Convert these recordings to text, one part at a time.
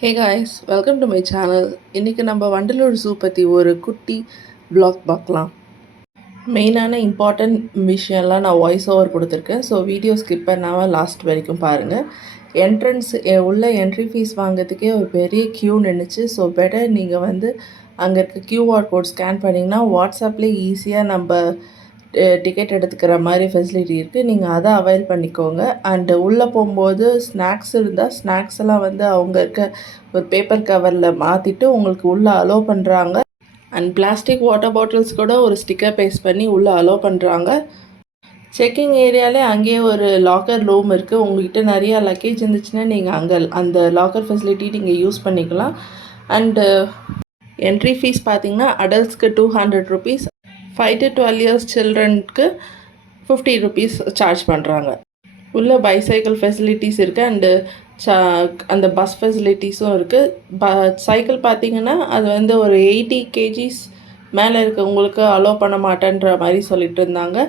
Hey guys, welcome to my channel. இன்றைக்கி நம்ம Vandalur zoo பற்றி ஒரு குட்டி vlog பார்க்கலாம். மெயினான இம்பார்ட்டண்ட் விஷயம்லாம் நான் வாய்ஸ் ஓவர் கொடுத்துருக்கேன். ஸோ வீடியோ ஸ்கிப் பண்ணாமல் லாஸ்ட் வரைக்கும் பாருங்கள். என்ட்ரன்ஸ் உள்ள என்ட்ரி ஃபீஸ் வாங்கிறதுக்கே ஒரு பெரிய க்யூ நின்றுச்சு. ஸோ பெட்டர் நீங்கள் வந்து அங்கே இருக்க கியூஆர் கோட் ஸ்கேன் பண்ணிங்கன்னா வாட்ஸ்அப்லேயே ஈஸியாக நம்ம டிக்கெட் எடுத்துக்கிற மாதிரி ஃபெசிலிட்டி இருக்குது. நீங்கள் அதை அவைல் பண்ணிக்கோங்க. அண்டு உள்ளே போகும்போது ஸ்நாக்ஸ் இருந்தால் ஸ்நாக்ஸ் எல்லாம் வந்து அவங்க இருக்க ஒரு பேப்பர் கவரில் மாற்றிட்டு உங்களுக்கு உள்ளே அலோவ் பண்ணுறாங்க. அண்ட் பிளாஸ்டிக் வாட்டர் பாட்டில்ஸ் கூட ஒரு ஸ்டிக்கர் பேஸ்ட் பண்ணி உள்ளே அலோவ் பண்ணுறாங்க. செக்கிங் ஏரியாவிலே அங்கேயே ஒரு லாக்கர் ரூம் இருக்குது. உங்கள்கிட்ட நிறையா லக்கேஜ் இருந்துச்சுன்னா நீங்கள் அங்கே அந்த லாக்கர் ஃபெசிலிட்டி நீங்கள் யூஸ் பண்ணிக்கலாம். அண்டு என்ட்ரி ஃபீஸ் பார்த்திங்கன்னா அடல்ட்ஸ்க்கு 200 rupees, 5 to 12 years சில்ட்ரனுக்கு 50 rupees charge பண்ணுறாங்க. உள்ள பைசைக்கிள் ஃபெசிலிட்டிஸ் இருக்குது. அண்டு அந்த பஸ் ஃபெசிலிட்டிஸும் இருக்குது. சைக்கிள் பார்த்திங்கன்னா அது வந்து ஒரு 80 kgs மேலே இருக்கவங்களுக்கு அலோவ் பண்ண மாட்டேன்ற மாதிரி சொல்லிட்டு இருந்தாங்க.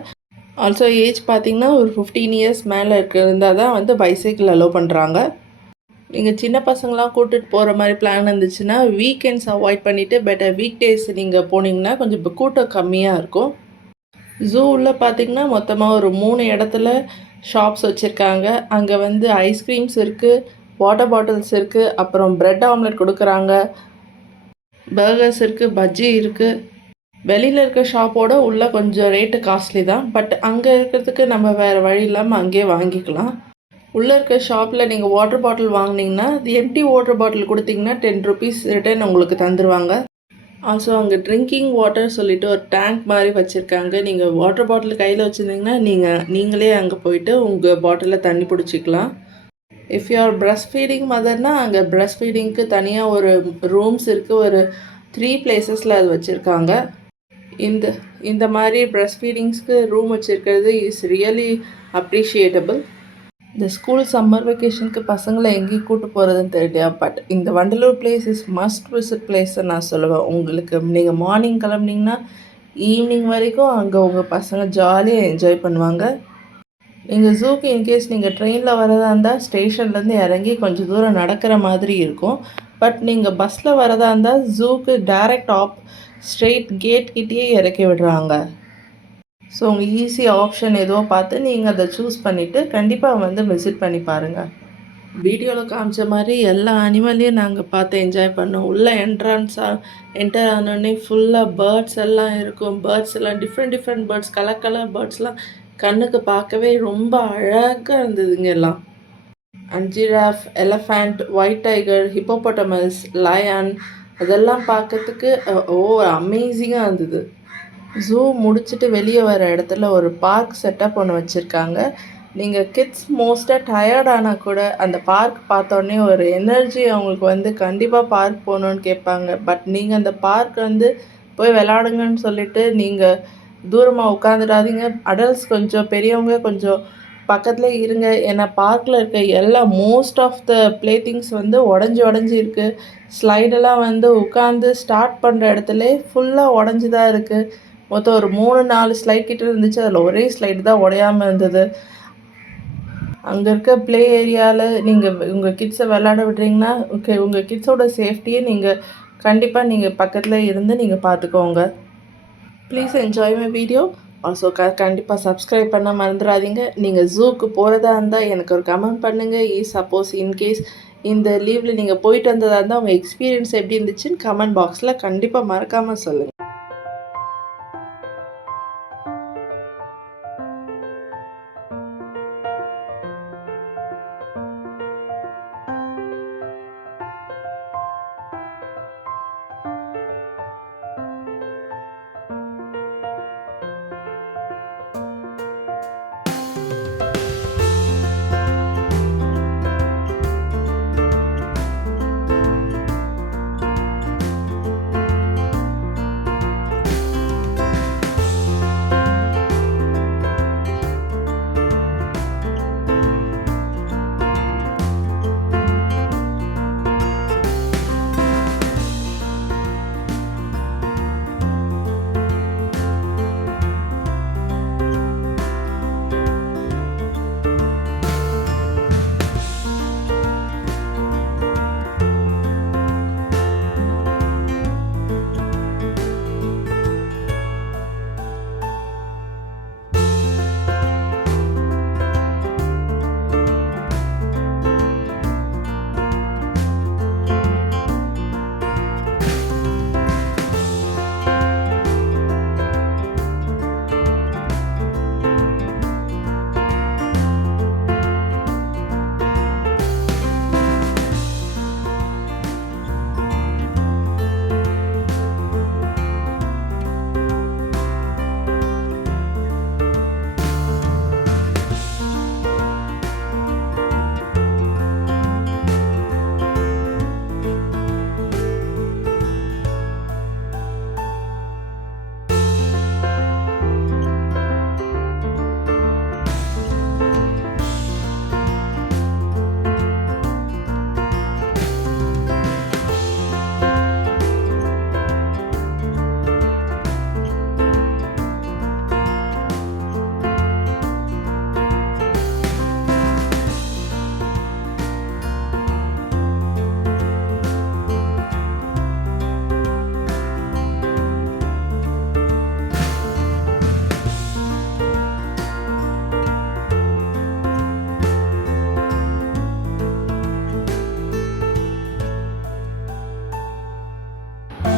ஆல்சோ ஏஜ் பார்த்திங்கன்னா ஒரு 15 years மேலே இருந்தால் தான் வந்து பைசைக்கிள் அலோவ் பண்ணுறாங்க. நீங்கள் சின்ன பசங்களாம் கூட்டிகிட்டு போகிற மாதிரி பிளான் இருந்துச்சுன்னா வீக்கெண்ட்ஸ் அவாய்ட் பண்ணிவிட்டு பெட்டர் வீக் டேஸ் நீங்கள் போனீங்கன்னா கொஞ்சம் இப்போ கூட்டம் கம்மியாக இருக்கும். ஜூவில் பார்த்திங்கன்னா மொத்தமாக ஒரு 3 இடத்துல ஷாப்ஸ் வச்சுருக்காங்க. அங்கே வந்து ஐஸ்கிரீம்ஸ் இருக்குது, வாட்டர் பாட்டில்ஸ் இருக்குது, அப்புறம் ப்ரெட் ஆம்லெட் கொடுக்குறாங்க, பர்கர்ஸ் இருக்குது, பஜ்ஜி இருக்குது. வெளியில் இருக்க ஷாப்போட உள்ளே கொஞ்சம் ரேட்டு காஸ்ட்லி தான். பட் அங்கே இருக்கிறதுக்கு நம்ம வேறு வழி இல்லாமல் அங்கேயே வாங்கிக்கலாம். உள்ளே இருக்க ஷாப்பில் நீங்கள் வாட்டர் பாட்டில் வாங்கினீங்கன்னா எம்டி வாட்டர் பாட்டில் கொடுத்தீங்கன்னா 10 ருபீஸ் ரிட்டர்ன் உங்களுக்கு தந்துடுவாங்க. ஆல்சோ அங்கே ட்ரிங்கிங் வாட்டர் சொல்லிவிட்டு ஒரு டேங்க் மாதிரி வச்சுருக்காங்க. நீங்கள் வாட்டர் பாட்டில் கையில் வச்சுருந்தீங்கன்னா நீங்களே அங்கே போயிட்டு உங்கள் பாட்டிலில் தண்ணி பிடிச்சிக்கலாம். If you are breast feeding மதர்னால் அங்கே பிரஸ்ட் ஃபீடிங்க்கு தனியாக ஒரு ரூம்ஸ் இருக்குது. ஒரு 3 பிளேசஸில் அது வச்சுருக்காங்க. இந்த மாதிரி பிரஸ்ட் ஃபீடிங்ஸ்க்கு ரூம் வச்சுருக்கிறது இஸ் ரியலி அப்ரிஷியேட்டபிள். இந்த ஸ்கூல் சம்மர் வெக்கேஷனுக்கு பசங்களை எங்கேயும் கூட்டு போகிறதுன்னு தெரியலையா, பட் இந்த Vandalur place is must visit பிளேஸ்ன்னு நான் சொல்லுவேன். உங்களுக்கு நீங்கள் மார்னிங் கிளம்புனீங்கன்னா ஈவினிங் வரைக்கும் அங்கே உங்கள் பசங்க ஜாலியாக என்ஜாய் பண்ணுவாங்க. நீங்கள் ஜூக்கு இன்கேஸ் நீங்கள் ட்ரெயினில் வரதா இருந்தால் ஸ்டேஷன்லேருந்து இறங்கி கொஞ்சம் தூரம் நடக்கிற மாதிரி இருக்கும். பட் நீங்கள் பஸ்ஸில் வரதா இருந்தால் ஜூக்கு டைரக்ட் ஸ்ட்ரெயிட் கேட் கிட்டேயே இறக்கி விடுறாங்க. ஸோ உங்கள் ஈஸி ஆப்ஷன் ஏதோ பார்த்து நீங்கள் அதை சூஸ் பண்ணிவிட்டு கண்டிப்பாக வந்து விசிட் பண்ணி பாருங்கள். வீடியோவில் காமிச்ச மாதிரி எல்லா அனிமலையும் நாங்கள் பார்த்து என்ஜாய் பண்ணோம். உள்ள என்டர் ஆனோடனே ஃபுல்லாக பேர்ட்ஸ் எல்லாம் இருக்கும். பேர்ட்ஸ் எல்லாம் டிஃப்ரெண்ட் பேர்ட்ஸ், கலர் பேர்ட்ஸ்லாம் கண்ணுக்கு பார்க்கவே ரொம்ப அழகாக இருந்ததுங்க எல்லாம். Giraffe, elephant, white tiger, hippopotamus, lion அதெல்லாம் பார்க்கறதுக்கு அமேசிங்காக இருந்தது. ஜூ முடிச்சுட்டு வெளியே வர இடத்துல ஒரு பார்க் செட்டப் ஒன்று வச்சுருக்காங்க. நீங்கள் கிட்ஸ் மோஸ்ட்டாக டயர்டானால் கூட அந்த பார்க் பார்த்தோன்னே ஒரு எனர்ஜி அவங்களுக்கு வந்து கண்டிப்பாக பார்க் போகணுன்னு கேட்பாங்க. பட் நீங்கள் அந்த பார்க் வந்து போய் விளாடுங்கன்னு சொல்லிவிட்டு நீங்கள் தூரமாக உட்காந்துடாதீங்க. அடல்ட்ஸ் கொஞ்சம் பெரியவங்க கொஞ்சம் பக்கத்தில் இருங்க. ஏன்னா பார்க்கில் இருக்க எல்லா most of the play things வந்து உடஞ்சி இருக்குது. ஸ்லைடெல்லாம் வந்து உட்காந்து ஸ்டார்ட் பண்ணுற இடத்துல ஃபுல்லாக உடஞ்சி தான் இருக்குது. மொத்தம் ஒரு 3-4 ஸ்லைட் கிட்ட இருந்துச்சு. அதில் ஒரே ஸ்லைடு தான் உடையாமல் இருந்தது. அங்கே இருக்க ப்ளே ஏரியாவில் நீங்கள் உங்கள் கிட்ஸை விளையாட விடுறீங்கன்னா உங்கள் கிட்ஸோட சேஃப்டியை நீங்கள் கண்டிப்பாக நீங்கள் பக்கத்தில் இருந்து நீங்கள் பார்த்துக்கோங்க. Please enjoy my video. Also கண்டிப்பாக சப்ஸ்கிரைப் பண்ண மறந்துடாதீங்க. நீங்கள் ஜூக்கு போகிறதா இருந்தால் எனக்கு ஒரு கமெண்ட் பண்ணுங்கள். சப்போஸ் இன்கேஸ் இந்த லீவில் நீங்கள் போயிட்டு வந்ததாக இருந்தால் உங்கள் எக்ஸ்பீரியன்ஸ் எப்படி இருந்துச்சுன்னு கமெண்ட் பாக்ஸில் கண்டிப்பாக மறக்காமல் சொல்லுங்கள்.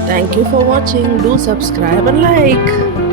Thank you for watching. Do subscribe and like.